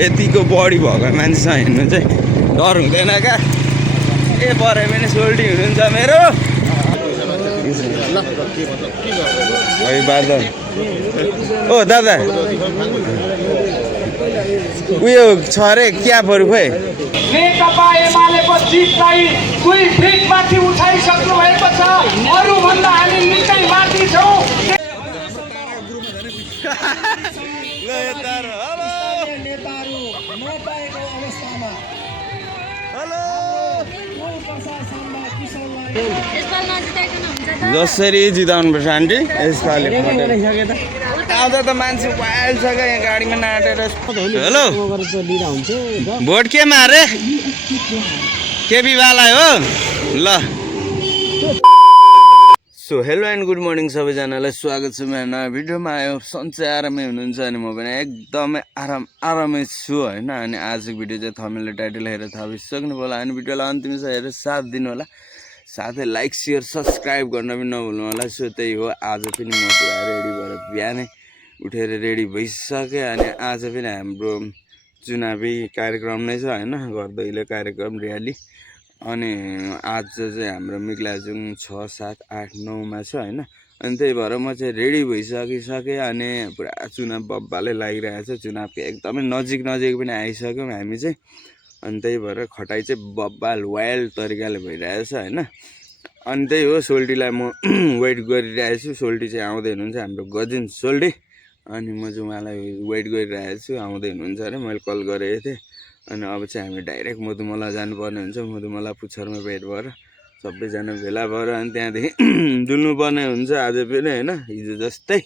यतिको बडी भएको मान्छेसँग हिँड्नु चाहिँ डर हुँदैन क्या ए परे पनि सोल्टी हुनुहुन्छ मेरो बादल ओ दादा उयो छ अरे क्यापहरू खोइ नेकपा एमालेको जितलाई दुई फिट माथि उठाइसक्नु भएको छ अरूभन्दा हामी निकै माथि छौँ जसरी जिताउनुपर्छ आन्टी यसपालि आउँदा त मान्छे वाइल्ड छ क्या यहाँ गाडीमा नाटेर हेलो भोट केमा अरे केपीवालाई हो ल so hello and good morning सबैजनालाई स्वागत छ मेरो नयाँ भिडियोमा आयो सन्चै आरामै हुनुहुन्छ अनि म पनि एकदमै आरामै छु होइन अनि आजको भिडियो चाहिँ थम्बनेल टाइटल हेरेर थाहा भइसक्नु होला अनि भिडियोलाई अन्तिमसम्म हेरेर साथ दिनु होला साथै लाइक सेयर सब्सक्राइब गर्न पनि नभुल्नु होला सो त्यही हो आज पनि म पुरा रेडी भएर बिहानै उठेर रेडी भइसकेँ अनि आज पनि हाम्रो चुनावी कार्यक्रम नै छ होइन गर्दैले कार्यक्रम र्याली अनि आज चाहिँ हाम्रो मिक्लाजुङ 6, 7, 8, 9मा छ होइन अनि त्यही भएर म चाहिँ रेडी भइसकिसकेँ अनि पुरा चुनाव बब्बाले लागिरहेको छ चुनावको एकदमै नजिक पनि आइसक्यौँ हामी चाहिँ अनि त्यही भएर खटाइ चाहिँ बब्बाल वाइल्ड तरिकाले भइरहेको छ होइन अनि त्यही हो सोल्टीलाई म वेट गरिरहेको छु सोल्टी चाहिँ आउँदै हुनुहुन्छ हाम्रो गजिन सोल्टी अनि म चाहिँ उहाँलाई वेट गरिरहेको छु आउँदै हुनुहुन्छ अरे मैले कल गरेको थिएँ अनि अब चाहिँ हामी डाइरेक्ट मधुमला जानुपर्ने हुन्छ मधुमला पुच्छरमा भेट भएर सबैजना भेला भएर अनि त्यहाँदेखि डुल्नुपर्ने हुन्छ आज पनि होइन हिजो जस्तै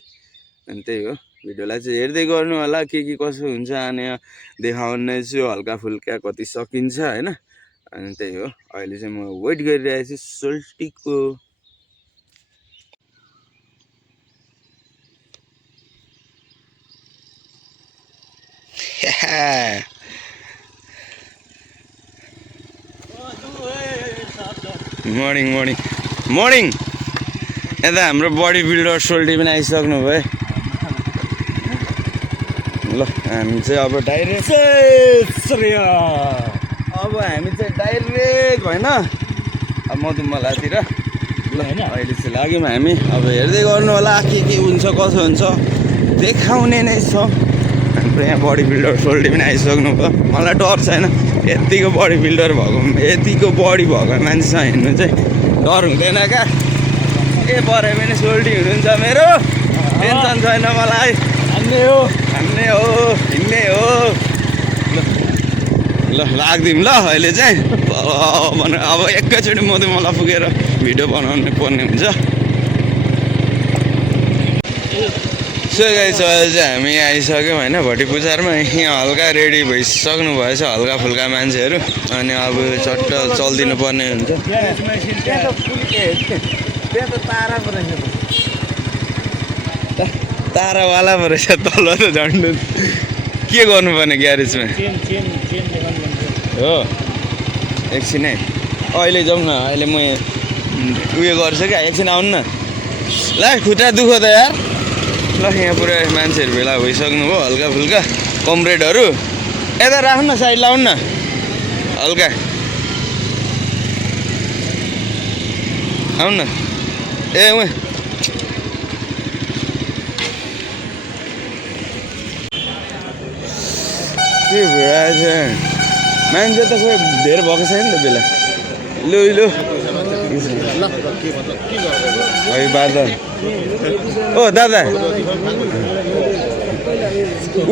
अनि त्यही हो भिडियोलाई चाहिँ हेर्दै गर्नु होला के कसो हुन्छ अनि देखाउने छु हल्का फुल्का कति सकिन्छ होइन अनि त्यही हो अहिले चाहिँ म वेट गरिरहेको छु सोल्टीको मर्निङ यता हाम्रो बडी बिल्डर सोल्टी पनि आइसक्नु भयो ल हामी चाहिँ अब डाइरेक्ट होइन अब मधुमलातिर ल अहिले चाहिँ लाग्यौँ हामी अब हेर्दै गर्नु होला के हुन्छ कसो हुन्छ देखाउने नै छ हाम्रो यहाँ बडी बिल्डर सोल्टी पनि आइसक्नु भयो मलाई डर छैन यतिको बडी बिल्डर भएको यतिको बडी भएको मान्छेसँग हिँड्नु चाहिँ डर हुँदैन क्या ए परे पनि सोल्टी हुनुहुन्छ मेरो टेन्सन छैन मलाई हिँड्ने हो ल लाग्दिउँ ल अहिले चाहिँ अब एकैचोटि मधुमला पुगेर भिडियो बनाउनु पर्ने हुन्छ सो गाइस अहिले चाहिँ हामी आइसक्यौँ होइन भट्टी पुजारमा यहाँ हल्का रेडी भइसक्नु भएछ हल्का फुल्का मान्छेहरू अनि अब चट्ट चल्दिनु पर्ने हुन्छ तारावाला पो रहेछ तल त झन्डु के गर्नुपर्ने ग्यारेजमा हो एकछिन है अहिले जाउँ न अहिले म उयो गर्छु क्या एकछिन आउनु न ल खुट्टा दुखो त यार ल यहाँ पुरा मान्छेहरू भेला भइसक्नु भयो हल्का फुल्का कमरेडहरू यता राख्नु न साइड लाउनु न हल्का आउनु न ए उहाँ के भइरहेछ मान्छे त खोइ धेरै भएको छैन त बेला लु बादल ओ दादा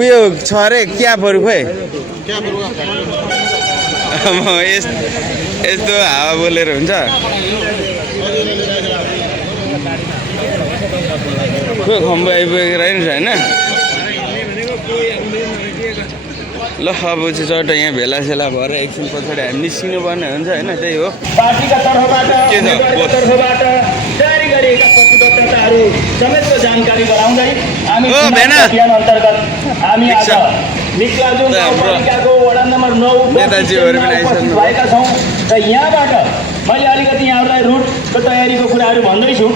उयो छ अरे क्यापहरू खोइ यस्तो हावा बोलेर हुन्छ खोइ खम्बा आइपुगेको रहेछ होइन ल अब चाहिँ चट्ट यहाँ भेलासेला भएर एकछिन पछाडि हामी निस्किनु पर्ने हुन्छ होइन त्यही हो पार्टीका तर्फबाट जारी गरिएका प्रतिबद्धताहरू समेतको जानकारी गराउँदै हामी अभियान अन्तर्गत हामी आज मिक्लाजुङ गाउँपालिकाको वडा नम्बर 9 नेताजीहरू पनि आइसक्नु भएका छौँ र यहाँबाट मैले अलिकति यहाँहरूलाई रुटको तयारीको कुराहरू भन्दैछु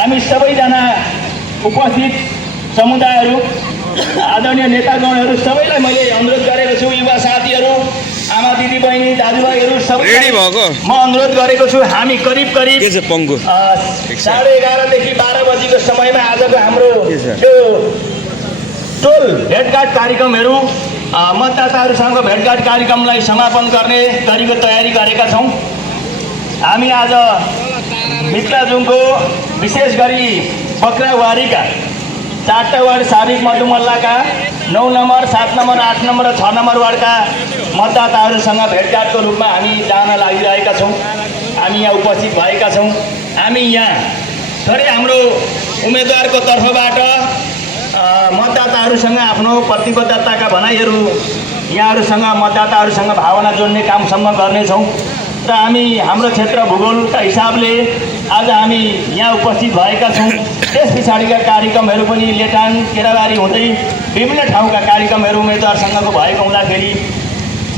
हामी सबैजना उपस्थित समुदायहरू आदरणीय नेतागणहरू सबैलाई मैले अनुरोध गरेको छु दाजुभाइहरू सबै रेडी भएको म अनुरोध गरेको छु हामी करिब करिब के छ पङ्गु 11:30 देखि 12 बजीको समयमा आजको हाम्रो यो टोल भेटघाट कार्यक्रमहरू मतदाताहरूसँग भेटघाट कार्यक्रमलाई समापन गर्ने गरीको तयारी गरेका छौँ। हामी आज मित्राजुङको विशेष गरी बक्रावारीका 4 वार्ड साबिक मधुमल्लाका 9 नम्बर 7 नम्बर 8 नम्बर र 6 नम्बर वार्डका मतदाताहरूसँग भेटघाटको रूपमा हामी जान लागिरहेका छौँ। हामी यहाँ उपस्थित भएका छौँ। हामी यहाँ थोरै हाम्रो उम्मेदवारको तर्फबाट मतदाताहरूसँग आफ्नो प्रतिबद्धताका भनाइहरू यहाँहरूसँग मतदाताहरूसँग भावना जोड्ने कामसम्म गर्नेछौँ र हामी हाम्रो क्षेत्र भूगोलका हिसाबले आज हामी यहाँ उपस्थित भएका छौँ। त्यस पछाडिका कार्यक्रमहरू पनि लेटान केराबारी हुँदै विभिन्न ठाउँका कार्यक्रमहरू उम्मेदवारसँगको भएको हुँदाखेरि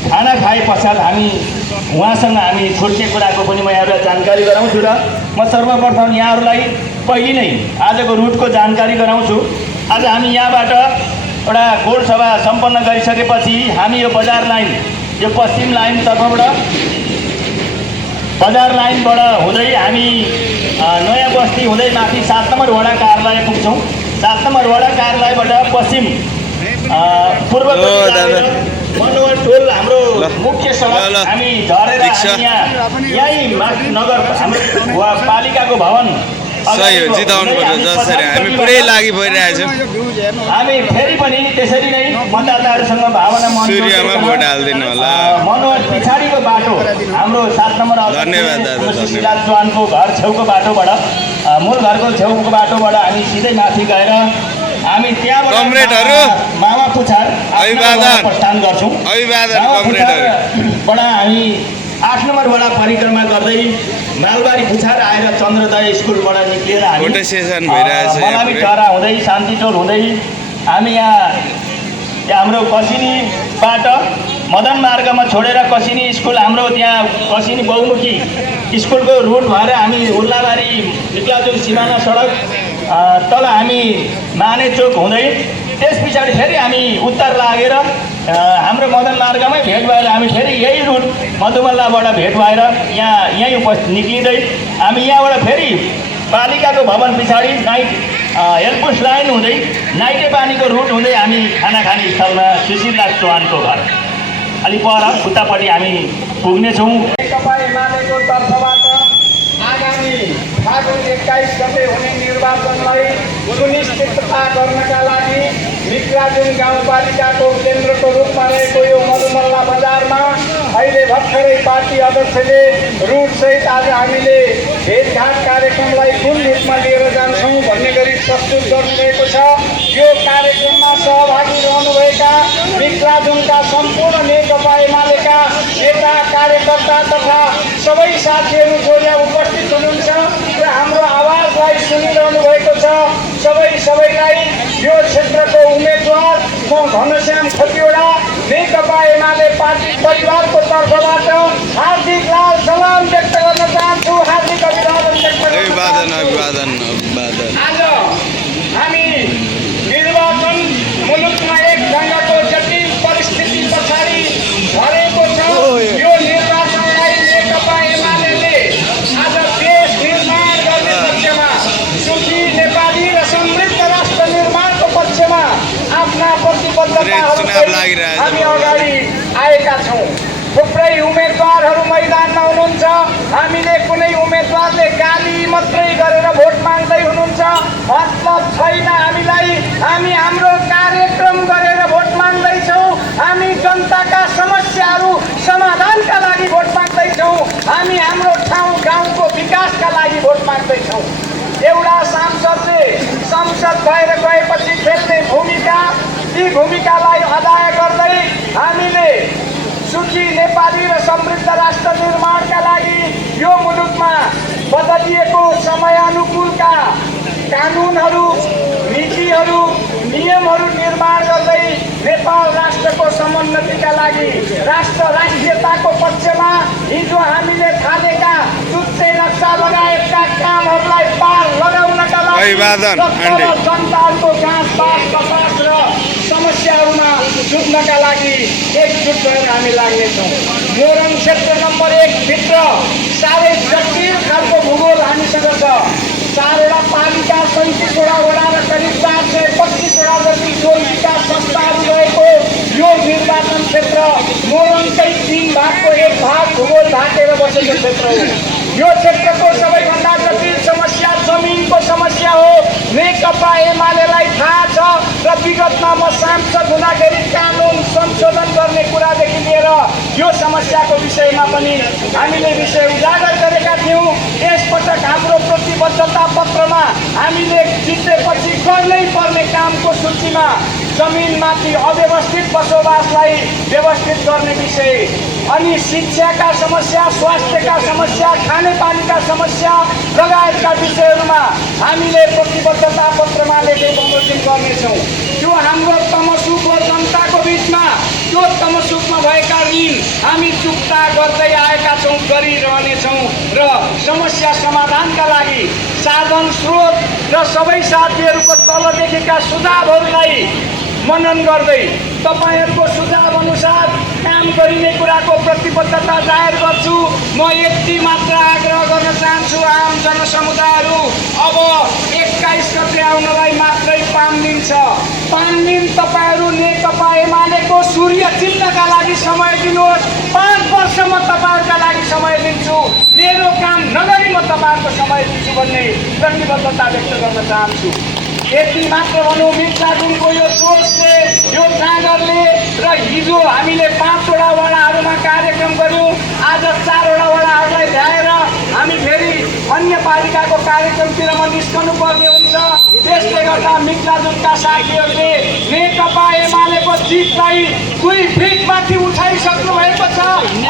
खाना खाए पश्चात हामी उहाँसँग हामी छुट्ने कुराको पनि म यहाँलाई जानकारी गराउँछु र म सर्वप्रथम यहाँहरूलाई पहिले नै आजको रुटको जानकारी गराउँछु। आज हामी यहाँबाट एउटा गोल सभा सम्पन्न गरिसकेपछि हामी यो बजार लाइन यो पश्चिम लाइनतर्फबाट बजार लाइनबाट हुँदै हामी नयाँ बस्ती हुँदै माथि 7 नम्बर वडा कार्यालय पुग्छौँ। 7 नम्बर वडा कार्यालयबाट पश्चिम पूर्व मनोहर टोल हाम्रो मुख्य सडक हामी झरेर यहीँ नगर हाम्रो पालिकाको भवन सही हो जिताउनु पर्छ जसरी हामी पुरै लागि भइरहेछौँ। हामी फेरि पनि त्यसरी नै मतदाताहरूसँग भावना सूर्यमा भोट हाल्दिनु होला। मनोहर पछाडिको बाटो हाम्रो 7 नम्बर धन्यवाद दादा सुशीलाल चौहानको घर छेउको बाटोबाट मूल घरको छेउको बाटोबाट हामी सिधै माथि गएर हामी त्यहाँबाट कमरेडहरू मामा पुछार अभिवादन प्रस्थान गर्छौँ। अभिवादन कमरेडहरू हामी 8 नम्बर वडा परिक्रमा गर्दै मालबारी पुछार आएर चन्द्रोदय स्कुलबाट निक्लिएर हामी फोटो सेसन भइरहेछ मलामी टाढा हुँदै शान्ति टोल हुँदै हामी यहाँ हाम्रो कसिनीबाट मदन मार्गमा छोडेर कसिनी स्कुल हाम्रो त्यहाँ कसिनी बहुमुखी स्कुलको रुट भएर हामी उर्लाबारी निक्लाजुङ सिमाना सडक तल हामी माने चोक हुँदै त्यस पछाडि फेरि हामी उत्तर लागेर हाम्रो मदन मार्गमै भेट भएर हामी फेरि यही रुट मधुमल्लाबाट भेट भएर यहीँ उपस्थित निक्लिँदै हामी यहाँबाट फेरि पालिकाको भवन पछाडि नाइट हेल्पपोस्ट लाइन हुँदै नाइटे पानीको रुट हुँदै हामी खाना खाने स्थलमा सुशीललाल चौहानको घर अलि पर उतापट्टि हामी पुग्नेछौँ। नेकपा एमालेको तर्फबाट आगामी फागुन 21 गते हुने निर्वाचनलाई सुनिश्चितता गर्नका लागि मित्राजुङ गाउँपालिकाको केन्द्रको रूपमा रहेको यो मधुमल्ला बजारमा अहिले भर्खरै पार्टी अध्यक्षले रुटसहित आज हामीले भेटघाट कार्यक्रमलाई कुन रूपमा लिएर जान्छौँ भन्ने गरी प्रस्तुत गर्नुभएको छ। यो कार्यक्रममा सहभागी रहनुभएका मित्राजुङका सम्पूर्ण नेकपा एमालेका नेता कार्यकर्ता तथा सबै साथीहरू जो यहाँ उपस्थित हुनुहुन्छ र हाम्रो आवाजलाई सुनिरहनु भएको छ सबैलाई यो क्षेत्रको उम्मेदवार म घनश्याम खतिवडा नेकपा एमाले पार्टी परिवारको तर्फबाट हार्दिक लाल सलाम व्यक्त गर्न चाहन्छु। हार्दिक अभिवादन व्यक्त अभिवादन आज हामी निर्वाचन मुलुकमा एक ढङ्गको जटिल परिस्थिति पछाडि झरेको छ। यो निर्वाचनलाई नेकपा एमाले आज देश निर्माण गर्ने पक्षमा सुखी नेपाली र समृद्ध राष्ट्र निर्माणको पक्षमा आफ्ना प्रतिबद्धताहरू हामी अगाडि आएका छौँ। थुप्रै उम्मेदवारहरू मैदानमा हुनुहुन्छ। हामीले कुनै उम्मेदवारले गाली मात्रै गरेर भोट माग्दै हुनुहुन्छ मतलब छैन हामीलाई। हामी हाम्रो कार्यक्रम गरेर भोट माग्दैछौँ। हामी जनताका समस्याहरू समाधानका लागि भोट माग्दैछौँ। हामी हाम्रो ठाउँ गाउँको विकासका लागि भोट माग्दैछौँ। एउटा सांसदले संसद भएर गएपछि खेल्ने भूमिका ती भूमिकालाई अदा गर्दै हामीले सुखी नेपाली र समृद्ध राष्ट्र निर्माणका लागि यो मुलुकमा बदलिएको समयानुकूलका कानुनहरू नीतिहरू नियमहरू निर्माण गर्दै नेपाल राष्ट्रको समुन्नतिका लागि राष्ट्रियताको पक्षमा हिजो हामीले थालेका चुच्चे नक्सा लगायतका कामहरूलाई पार लगाउनका लागि जनताहरूको गाँस बास कपास र समस्याहरूमा जुट्नका लागि एकजुट भएर हामी लाग्नेछौँ। मोरङ क्षेत्र नम्बर 1 भित्र साह्रै जटिल खालको भूगोल हामीसँग छ। 4वटा पालिका, 37वटा वडा र करिब 425वटा जति टोल विकास संस्थाहरू रहेको यो निर्वाचन क्षेत्र मोरङकै 3 भागको 1 भाग भूगोल ढाकेर बसेको क्षेत्र हो। यो क्षेत्रको सबैभन्दा जटिल समस्या जमिनको समस्या हो। नेकपा एमालेलाई थाहा छ र विगतमा म सांसद हुँदाखेरि कानुन संशोधन गर्ने कुरादेखि लिएर यो समस्याको विषयमा पनि हामीले विषय उजागर गरेका थियौँ। यसपटक हाम्रो प्रतिबद्धता पत्रमा हामीले जितेपछि गर्नै पर्ने कामको सूचीमा जमिनमाथि अव्यवस्थित बसोबासलाई व्यवस्थित गर्ने विषय अनि शिक्षाका समस्या, स्वास्थ्यका समस्या, खानेपानीका समस्या लगायतका विषयहरूमा हामीले प्रतिबद्धता पत्रमा लेखेर बमोजिम गर्नेछौँ। त्यो हाम्रो तमसुक हो जनताको बिचमा। त्यो तमसुकमा भएका ऋण हामी चुक्ता गर्दै आएका छौँ, गरिरहनेछौँ र समस्या समाधानका लागि साधन स्रोत र सबै साथीहरूको तलदेखिका सुझावहरूलाई मनन गर्दै तपाईहरूको सुझाव अनुसार काम गरिने कुराको प्रतिबद्धता जाहेर गर्छु। म यति मात्र आग्रह गर्न चाहन्छु, आम जनसमुदायहरू अब 21 गते आउनलाई मात्रै 5 दिन छ। 5 दिन तपाईँहरू नेकपा एमालेको सूर्य चिन्हका लागि समय दिनुहोस्। 5 वर्ष म तपाईँहरूका लागि समय दिन्छु। मेरो काम नगरी म तपाईँहरूको समय दिन्छु भन्ने प्रतिबद्धता व्यक्त गर्न चाहन्छु। यति मात्र भनौँ, मित्राजुङको यो जोसले, यो जाँगरले र हिजो हामीले 5वटा वडाहरूमा कार्यक्रम गऱ्यौँ। आज 4वटा वडाहरूलाई ल्याएर हामी फेरि अन्य पालिकाको कार्यक्रमतिर निस्कनु पर्ने हुन्छ। त्यसले गर्दा मित्राजुङका साथीहरूले नेकपा एमालेको जितलाई 2 फिट माथि उठाइसक्नु भएको छ।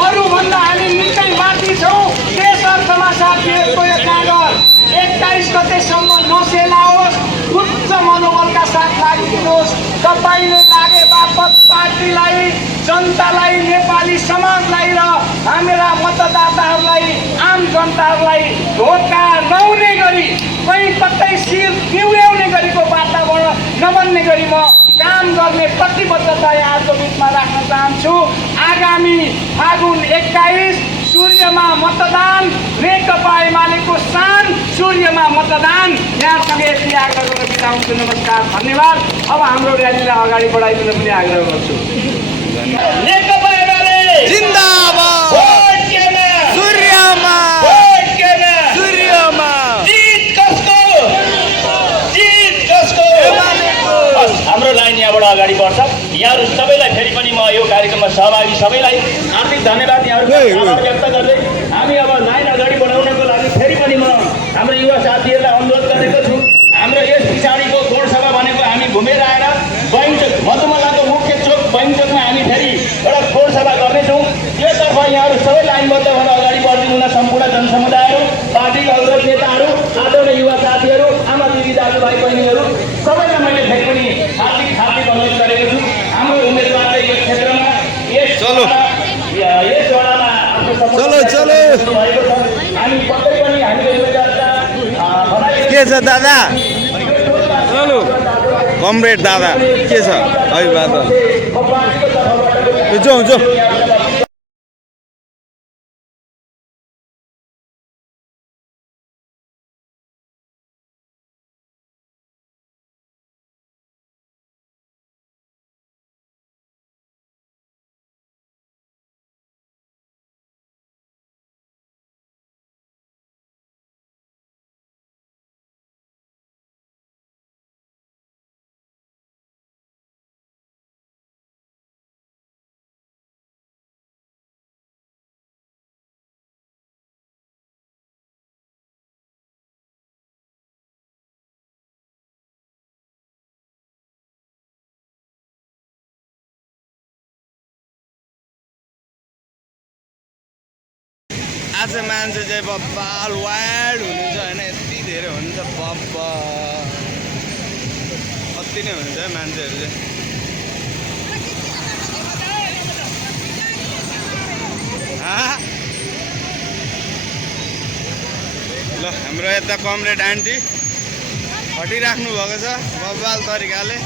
अरूभन्दा हामी निकै माथि छौँ। त्यस अर्थमा साथीहरूको यो जाँगर 21 गतेसम्म नसेलाओस्, उच्च मनोबलका साथ लागिदिनुहोस्। तपाईँले लागे बापत पार्टीलाई, जनतालाई, नेपाली समाजलाई र हाम्रा मतदाताहरूलाई, आम जनताहरूलाई धोका नहुने गरी, कहीँ कतै शिर निहुर्याउने गरेको वातावरण नबन्ने गरी म काम गर्ने प्रतिबद्धता यहाँको बिचमा राख्न चाहन्छु। आगामी फागुन 21 सूर्यमा मतदान, नेकपा एमालेको शान, सूर्यमा मतदान। यहाँसँग यति आग्रह गरेर बिदा हुन्छु। नमस्कार, धन्यवाद। अब हाम्रो र्यालीलाई अगाडि बढाइदिन पनि आग्रह गर्छु। नेकपा एमाले जिन्दाबाद, भोट केमा, सूर्यमा, भोट केमा, सूर्यमा, जित कसको, जित कसको। बस हाम्रो लाइन यहाँबाट अगाडि बढ्छ। यहाँहरू सबैलाई फेरि पनि म यो कार्यक्रममा सहभागी सबैलाई हार्दिक धन्यवाद यहाँहरूको आभार व्यक्त गर्दै हामी अब लाइन अगाडि बढाउनको लागि फेरि पनि म हाम्रो युवा साथीहरूलाई अनुरोध गरेको छु। हाम्रो यस पछाडिको गोडसभा भनेको हामी घुमेर आएर बैङ्चोक, मधुमलाको मुख्य चोक बैङ्चोकमा हामी फेरि एउटा गोडसभा गर्नेछौँ। योतर्फ यहाँहरू सबै लाइनबद्ध भएर अगाडि बढिदिनु हुन सम्पूर्ण जनसमुदायहरू, पार्टीका अग्रज नेताहरू, आदरणीय युवा साथीहरू, आमा दिदी दाजुभाइ बहिनीहरू सबैलाई मैले फेरि पनि हार्दिक अनुरोध गरेको छु। हाम्रो उम्मेदवार चाहिँ यस क्षेत्रमा यस वडामा आफ्नो भएको छ। हामी पक्कै पनि हामीले के छ दादा? कमरेड दादा के छ? अभिवादन। जाउँ जाउँ। आज मान्छे चाहिँ बब्बाल वाइल्ड हुनुहुन्छ होइन, यति धेरै हुन्छ बब्बा, कति नै हुन्छ मान्छेहरू चाहिँ। ल हाम्रो यता कमरेड आन्टी खटिराख्नु भएको छ बब्बाल तरिकाले।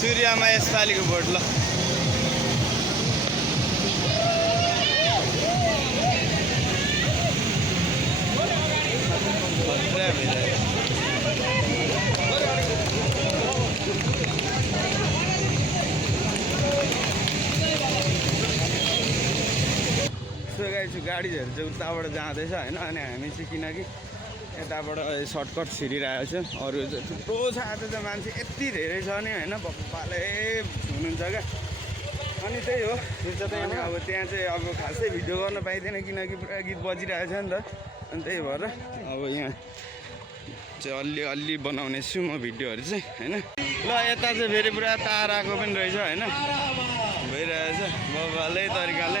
सूर्यमा यसपालिको भोट ल गाडीहरू चाहिँ उताबाट जाँदैछ होइन अनि हामी चाहिँ किनकि यताबाट सर्टकट छिरिरहेको छ अरू चाहिँ थुप्रो छ आज त मान्छे यति धेरै छ नि होइन बप्पाले हुनुहुन्छ क्या अनि त्यही हो अब त्यहाँ चाहिँ अब खासै भिडियो गर्न पाइँदैन किनकि पुरा गीत बजिरहेको छ नि त अनि त्यही भएर अब यहाँ चाहिँ अलि बनाउने छु म भिडियोहरू चाहिँ होइन ल यता चाहिँ फेरि पुरा ताराको पनि रहेछ होइन भइरहेछ बब्बालै तरिकाले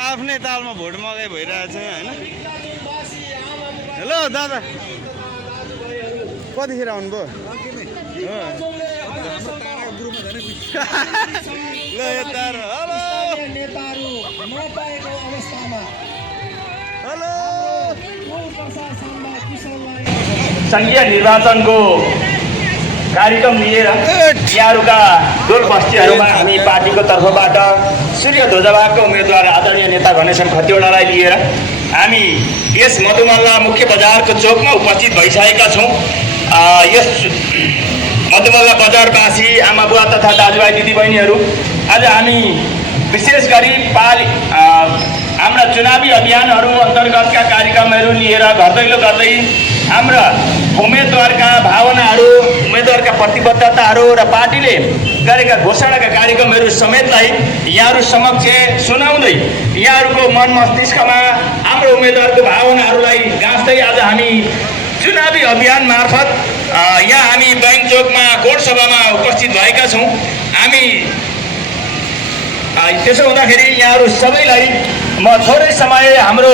आफ्नै तालमा भोट मगाइ भइरहेछ होइन हेलो दादा कतिखेर आउनुभयो ल यता हेलो सङ्घीय निर्वाचनको कार्यक्रम लिएर यहाँहरूका डोल बस्तीहरूमा हामी पार्टीको तर्फबाट सूर्य ध्वजवाहकका उम्मेदवार आदरणीय नेता घनश्याम खतिवडालाई लिएर हामी यस मधुमल्ला मुख्य बजारको चोकमा उपस्थित भइसकेका छौँ। यस मधुमल्ला बजारवासी आमा बुवा तथा दाजुभाइ दिदीबहिनीहरू आज हामी विशेष गरी हाम्रा चुनावी अभियानहरू अन्तर्गतका कार्यक्रमहरू लिएर घर दैलो गर्दै हाम्रा उम्मेदवारका भावनाहरू उम्मेदवारका प्रतिबद्धताहरू र पार्टीले गरेका घोषणाका कार्यक्रमहरू समेतलाई यहाँहरू समक्ष सुनाउँदै यहाँहरूको मन मस्तिष्कमा हाम्रो उम्मेदवारको भावनाहरूलाई गाँच्दै आज हामी चुनावी अभियान मार्फत यहाँ हामी बैंक चोकमा कोट सभामा उपस्थित भएका छौँ। हामी त्यसो हुँदाखेरि यहाँहरू सबैलाई म थोरै समय हाम्रो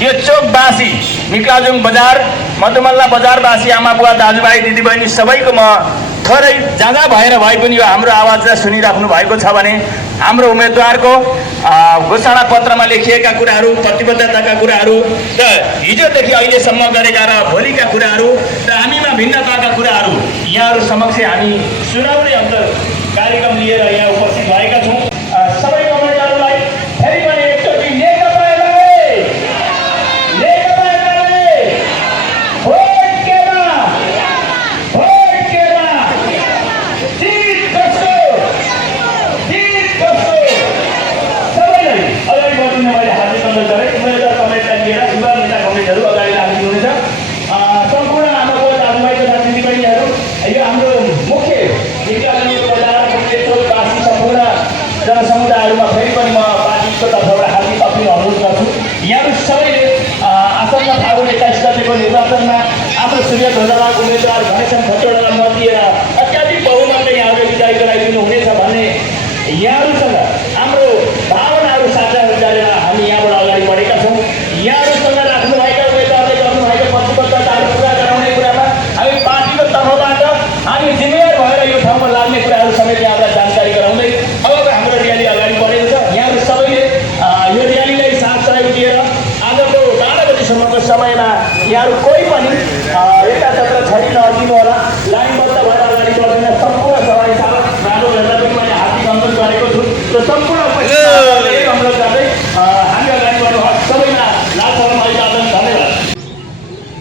यो चोकवासी निक्लाजुङ बजार मधुमल्ला बजारवासी आमा बुवा दाजुभाइ दिदीबहिनी सबैको म थोरै जाँदा भएर भए पनि यो हाम्रो आवाजलाई सुनिराख्नु भएको छ भने हाम्रो उम्मेदवारको घोषणा पत्रमा लेखिएका कुराहरू प्रतिबद्धताका कुराहरू र हिजोदेखि अहिलेसम्म गरेका र भोलिका कुराहरू र हामीमा भिन्नताका कुराहरू यहाँहरू समक्ष हामी सुनाउने कार्यक्रम लिएर यहाँ उपस्थित भएका छौँ। सबै उम्मेदवारहरूलाई फेरि पनि एकचोटि नेकपा जनसमुदायहरूमा फेरि पनि म पार्टीको तर्फबाट हार्दिक अपील अनुरोध गर्छु। यहाँहरू सबैले आसन्न फागुन 21 गतेको निर्वाचनमा आफ्नो सूर्य ध्वजवाहक उम्मेदवार घनश्याम खतिवडालाई मत दिएर अत्याधिक बहुमतले यहाँहरूले विजय गराइदिनु हुनेछ भन्ने यहाँहरूसँग हाम्रो भावनाहरू साझा गरेर हामी यहाँबाट अगाडि बढेका छौँ। यहाँहरूसँग राख्नुभएका उम्मेदवारले गर्नुभएका प्रतिबद्धताहरू पुरा गराउने कुरामा हामी पार्टीको तर्फबाट हामी जिम्मेवार भएर यो ठाउँमा लाग्ने कुराहरू समेत यहाँलाई जानकारी गराउँदै अब हाम्रो र्याली अगाडि बढेको छ। यहाँहरू सबैले यो र्यालीलाई साथ सहयोग दिएर आजको 12 बजीसम्मको समयमा यहाँहरू कोही पनि एकातत्र छरी नअड्किनु होला। लाइनबद्ध भएर अगाडि बढ्दैन। सम्पूर्ण सबै दाजुभाइहरूलाई पनि मैले हार्दिक अनुरोध गरेको छु र सम्पूर्ण अनुरोध गर्दै हामी अगाडि बढ्नु सबैलाई लालसभा अभिवादन धन्यवाद।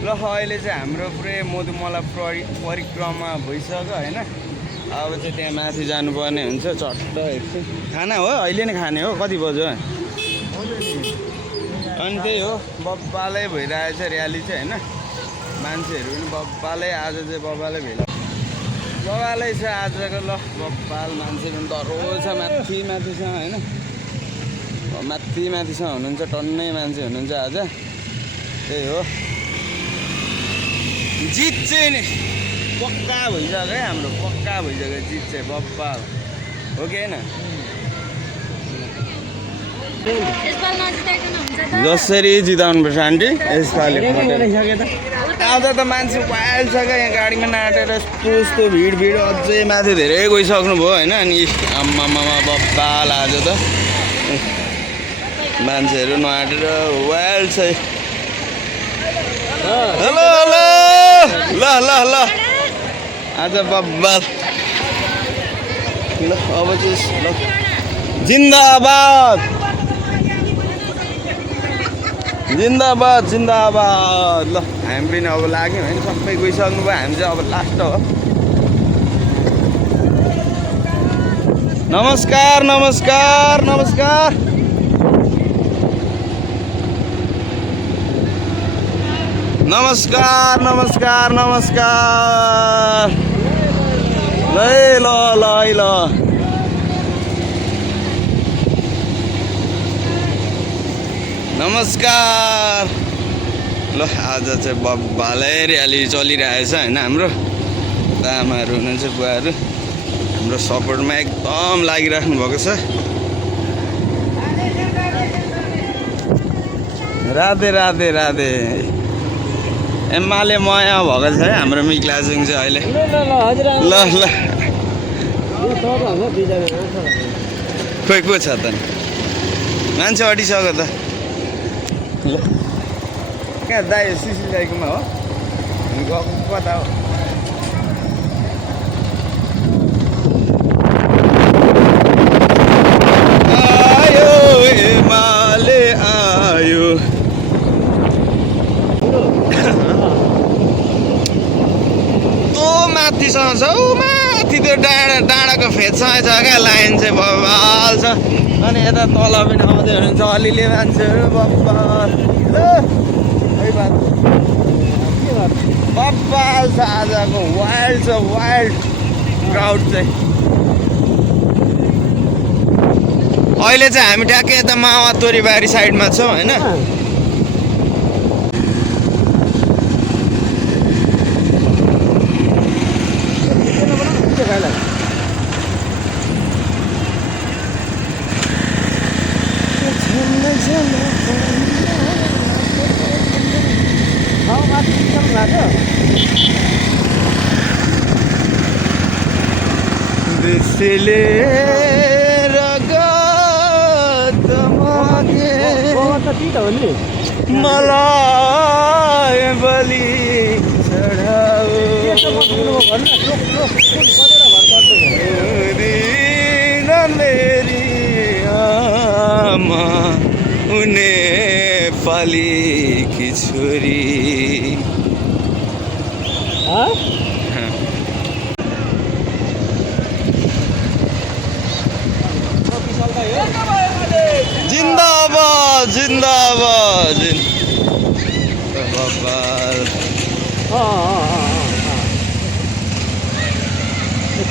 ल अहिले चाहिँ हाम्रो पुरै मधुमल्ला परिक्रमा भइसक्यो होइन अब चाहिँ त्यहाँ माथि जानुपर्ने हुन्छ चट्ट एकछिन खाना हो अहिले नै खाने हो कति बज्यो अनि त्यही हो बब्बालै भइरहेछ र्याली चाहिँ होइन मान्छेहरू पनि बब्बालै आज चाहिँ बब्बालै बब्बालै छ आजको ल बब्बाल मान्छे पनि डह्रो छ माथि छ होइन माथिसँग हुनुहुन्छ टन्नै मान्छे हुनुहुन्छ आज त्यही हो जित चाहिँ नि पक्का भइसक्यो है हाम्रो पक्का भइसक्यो जित चाहिँ बब्बा हो कि होइन जसरी जिताउनु पर्छ आन्टी यसपालि आउँदा त मान्छे वाइल्ड छ क्या यहाँ गाडीमा नाटेर यस्तो भिड अझै माथि धेरै गइसक्नु भयो होइन अनि आम्मामा बब्बाल आज त मान्छेहरू नआटेर वाइल्ड छ हेलो हेलो ल ल ल आज बब्बाल ल अब चाहिँ ल जिन्दाबाद जिन्दाबाद जिन्दाबाद ल हामी पनि अब लाग्यौँ होइन सबै गइसक्नु भयो हामी चाहिँ अब लास्ट हो नमस्कार नमस्कार नमस्कार नमस्कार नमस्कार नमस्कार ल ल ल ल नमस्कार ल आज चाहिँ भालै र्याली चलिरहेछ होइन हाम्रो आमाहरू हुनुहुन्छ बुवाहरू हाम्रो सपोर्टमा एकदम लागिराख्नु भएको छ राधे राधे राधे एमाले मया भएको छ है हाम्रो मिक्लाजुङ चाहिँ अहिले ल ल खोइ को छ त मान्छे अटिसक्यो त ल कहाँ दाइ सुशील दाइकोमा हो गएको कता हो आयो एमाले आयो माथिसँग छ ऊ माथि त्यो डाँडाको फेदसँग छ क्या लाइन चाहिँ बब्बाल छ अनि यता तल पनि आउँदै हुनुहुन्छ अलिअलि मान्छेहरू बब्बाल ल बब्बाल छ आजको वाइल्ड छ वाइल्ड क्राउड चाहिँ अहिले चाहिँ हामी ट्याक्कै यता मावा तोरीबारी साइडमा छौँ होइन त्यसले रगत मागे मलाई बलि चढाऊ मेरी आमा उनी नेपालीकी छोरी जिन्दाबाद जिन्दाबाद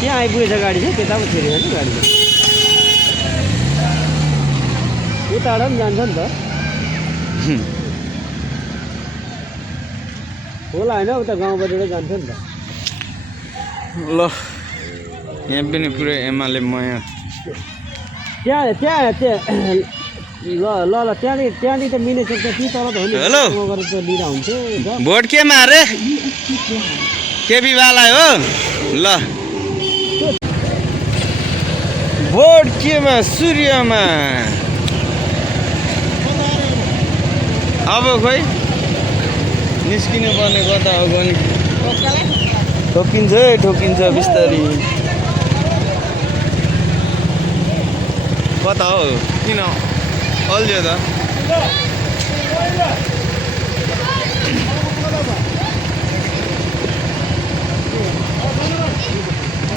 त्यहाँ आइपुगेछ गाडी चाहिँ त्यता पो फेरि होइन गाडी उताबाट पनि जान्छ नि त होला होइन उता गाउँबाट जान्छ नि त ल यहाँ पनि पुरै एमाले मया त्यहाँ ल ल ल त्यहाँदेखि त मिनेसर त त्यहीँ तल त हो नि हेलो गरेर त लिएर हुन्थ्यो भोट के मारे केपीवाला हो ल भोट केमा सूर्यमा अब खोइ निस्किनु पर्ने कता हो गनी ठोकिन्छ है ठोकिन्छ बिस्तारी कता हो किन अल्झ्यो त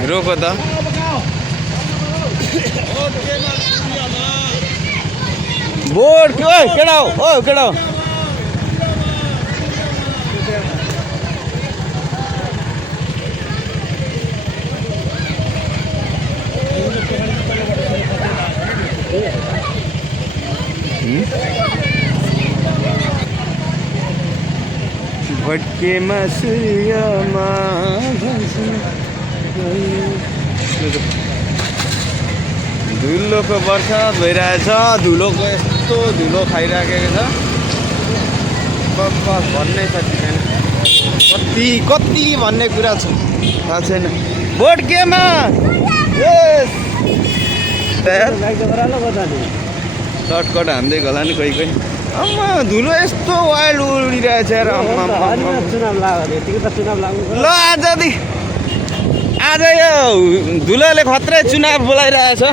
रोको त बोर्ड के ओए केटा हो ओ केटा हो भट्केमा सूर्यमा धुलोको बर्सात भइरहेछ धुलोको यस्तो धुलो खाइराखेको छ बस भन्नै सकिँदैन कति कति भन्ने कुरा छ थाहा छैन भोट केमा सर्टकट हान्दै होला नि कोही कोही आम्मा धुलो यस्तो वाइल्ड उडिरहेछ र ल आज यो धुलोले खत्रै चुनाव बोलाइरहेछ।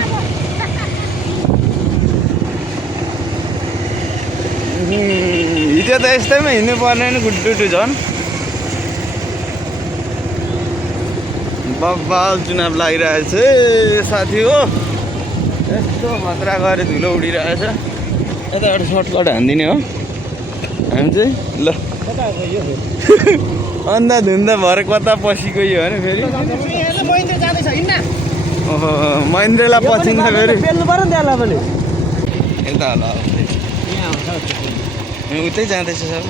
हिजो त यस्तैमा हिँड्नु पर्ने नि गुड्डुटु झन् बब्बाल चुनाव लागिरहेछ साथी हो। यस्तो खतरा गरे धुलो उडिरहेछ। यताबाट सर्टकट हानिदिने हो हामी चाहिँ ल। अन्धाधुन्द भएर कता पसेको यो होइन फेरि। ओहो महेन्द्रलाई पछिन्छ फेरि पेल्नु पर्यो नि त्यसलाई पनि। यता होला उतै जाँदैछ सब।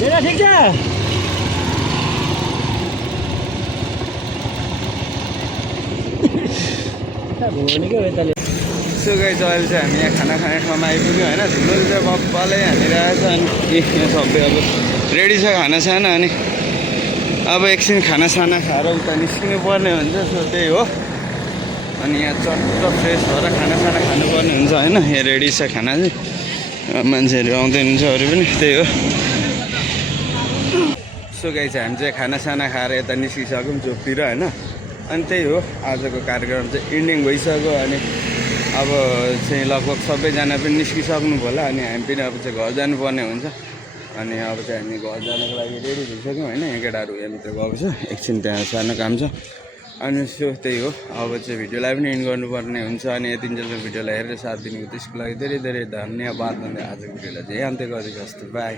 ठिक छ सो गाइस अहिले चाहिँ हामी यहाँ खाना खाने ठाउँमा आइपुग्यौँ होइन। धुलो चाहिँ बब्बालै हानिरहेछ अनि यहाँ सबै अब रेडी छ खानासाना। अनि अब एकछिन खानासाना खाएर उता निस्किनु पर्ने हुन्छ। सो त्यही हो। अनि यहाँ चट्ट फ्रेस भएर खानासाना खानुपर्ने हुन्छ होइन। यहाँ रेडी छ खाना चाहिँ मान्छेहरू आउँदै हुन्छ अरू पनि त्यही हो। सो गाइस हामी चाहिँ खानासाना खाएर यता निस्किसक्यौँ चोकतिर होइन। अनि त्यही हो आजको कार्यक्रम चाहिँ इन्डिङ भइसक्यो। अनि अब चाहिँ लगभग सबैजना पनि निस्किसक्नु होला। अनि हामी पनि अब चाहिँ घर जानुपर्ने हुन्छ। अनि अब चाहिँ हामी घर जानको लागि रेडी भइसक्यौँ होइन। यहाँ केटाहरू यहाँभित्र गएको छ एकछिन त्यहाँ सानो काम छ। अनि सो त्यही हो अब चाहिँ भिडियोलाई पनि एन्ड गर्नुपर्ने हुन्छ। अनि यतिन्जेलको भिडियोलाई हेरेर साथ दिनुभयो त्यसको लागि धेरै धेरै धन्यवाद भन्दै आजको भिडियोलाई चाहिँ अन्त्य गरेको जस्तो बाई।